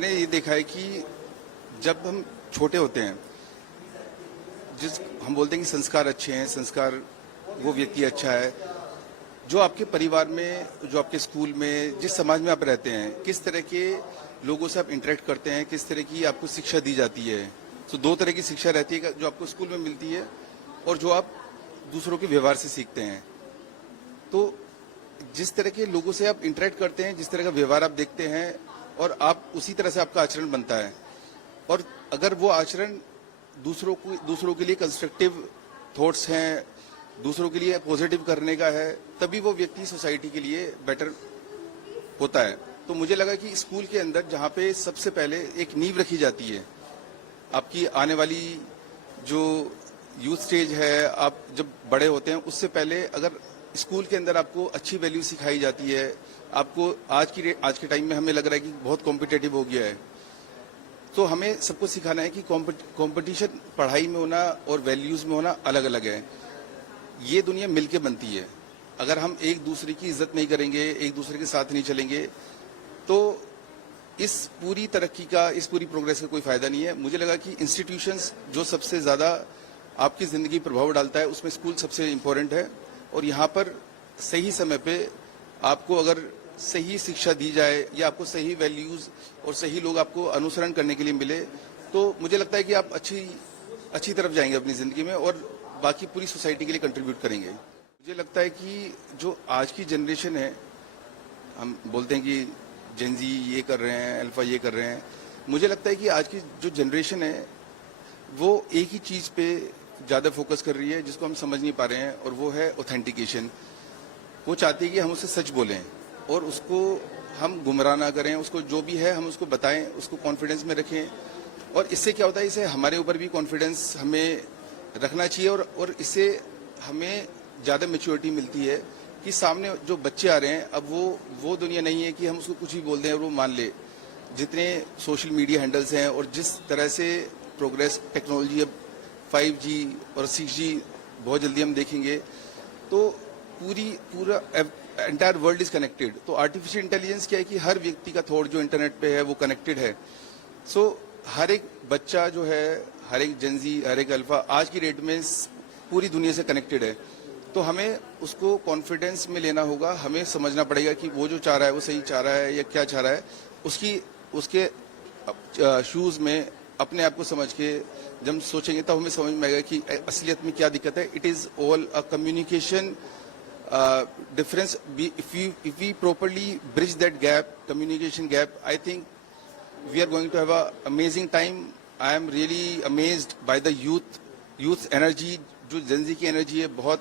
मैंने ये देखा है कि जब हम छोटे होते हैं, हम बोलते हैं कि संस्कार अच्छे हैं, संस्कार वो व्यक्ति अच्छा है जो आपके परिवार में, जो आपके स्कूल में, जिस समाज में आप रहते हैं, किस तरह के लोगों से आप इंटरेक्ट करते हैं, किस तरह की आपको शिक्षा दी जाती है। तो दो तरह की शिक्षा रहती है जो आपको स्कूल में मिलती है और जो आप दूसरों के व्यवहार से सीखते हैं। तो जिस तरह के लोगों से आप इंटरेक्ट करते हैं, जिस तरह का व्यवहार आप देखते हैं और आप उसी तरह से आपका आचरण बनता है। और अगर वो आचरण दूसरों के लिए कंस्ट्रक्टिव थॉट्स हैं, दूसरों के लिए पॉजिटिव करने का है, तभी वो व्यक्ति सोसाइटी के लिए बेटर होता है। तो मुझे लगा कि स्कूल के अंदर जहाँ पे सबसे पहले एक नींव रखी जाती है, आपकी आने वाली जो यूथ स्टेज है, आप जब बड़े होते हैं उससे पहले अगर स्कूल के अंदर आपको अच्छी वैल्यू सिखाई जाती है, आपको आज के टाइम में हमें लग रहा है कि बहुत कॉम्पिटेटिव हो गया है, तो हमें सबको सिखाना है कि कंपटीशन पढ़ाई में होना और वैल्यूज में होना अलग अलग है। ये दुनिया मिलके बनती है। अगर हम एक दूसरे की इज्जत नहीं करेंगे, एक दूसरे के साथ नहीं चलेंगे, तो इस पूरी तरक्की का, इस पूरी प्रोग्रेस का कोई फायदा नहीं है। मुझे लगा कि इंस्टीट्यूशंस जो सबसे ज्यादा आपकी जिंदगी प्रभाव डालता है, उसमें स्कूल सबसे इम्पोर्टेंट है। और यहाँ पर सही समय पे आपको अगर सही शिक्षा दी जाए या आपको सही वैल्यूज और सही लोग आपको अनुसरण करने के लिए मिले, तो मुझे लगता है कि आप अच्छी तरफ जाएंगे अपनी जिंदगी में और बाकी पूरी सोसाइटी के लिए कंट्रीब्यूट करेंगे। मुझे लगता है कि जो आज की जनरेशन है, हम बोलते हैं कि जेनजी ये कर रहे हैं, अल्फा ये कर रहे हैं, मुझे लगता है कि आज की जो जनरेशन है वो एक ही चीज पे ज्यादा फोकस कर रही है जिसको हम समझ नहीं पा रहे हैं, और वो है ऑथेंटिकेशन। वो चाहती है कि हम उससे सच बोलें और उसको हम गुमराह ना करें, उसको जो भी है हम उसको बताएं, उसको कॉन्फिडेंस में रखें। और इससे क्या होता है, इससे हमारे ऊपर भी कॉन्फिडेंस हमें रखना चाहिए और इससे हमें ज्यादा मेच्योरिटी मिलती है कि सामने जो बच्चे आ रहे हैं, अब वो दुनिया नहीं है कि हम उसको कुछ भी बोल दें और वो मान ले। जितने सोशल मीडिया हैंडल्स हैं और जिस तरह से प्रोग्रेस टेक्नोलॉजी, अब 5G और 6G बहुत जल्दी हम देखेंगे, तो पूरा एंटायर वर्ल्ड इज कनेक्टेड। तो आर्टिफिशियल इंटेलिजेंस क्या है कि हर व्यक्ति का थॉट जो इंटरनेट पे है वो कनेक्टेड है। सो हर एक बच्चा जो है, हर एक जेनजी, हर एक अल्फा आज की डेट में पूरी दुनिया से कनेक्टेड है। तो हमें उसको कॉन्फिडेंस में लेना होगा, हमें समझना पड़ेगा कि वो जो चाह रहा है वो सही चाह रहा है या क्या चाह रहा है। उसके शूज में अपने आप को समझ के जब हम सोचेंगे तब हमें समझ में आएगा कि असलियत में क्या दिक्कत है। It is all a communication difference. If we properly bridge that gap, communication gap, I think we are going to have a amazing time. I am really amazed by the youth energy. जो Gen Z की energy है, बहुत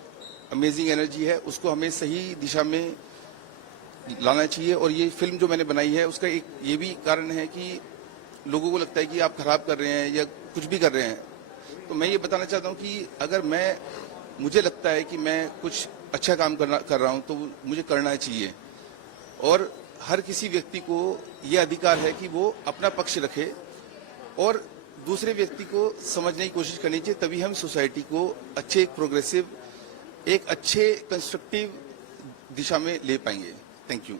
amazing energy है, उसको हमें सही दिशा में लाना चाहिए। और ये फिल्म जो मैंने बनाई है उसका एक ये भी कारण है कि लोगों को लगता है कि आप खराब कर रहे हैं या कुछ भी कर रहे हैं। तो मैं ये बताना चाहता हूँ कि अगर मुझे लगता है कि मैं कुछ अच्छा काम कर रहा हूं तो मुझे करना चाहिए। और हर किसी व्यक्ति को यह अधिकार है कि वो अपना पक्ष रखे और दूसरे व्यक्ति को समझने की कोशिश करनी चाहिए। तभी हम सोसाइटी को अच्छे प्रोग्रेसिव, एक अच्छे कंस्ट्रक्टिव दिशा में ले पाएंगे। Thank you.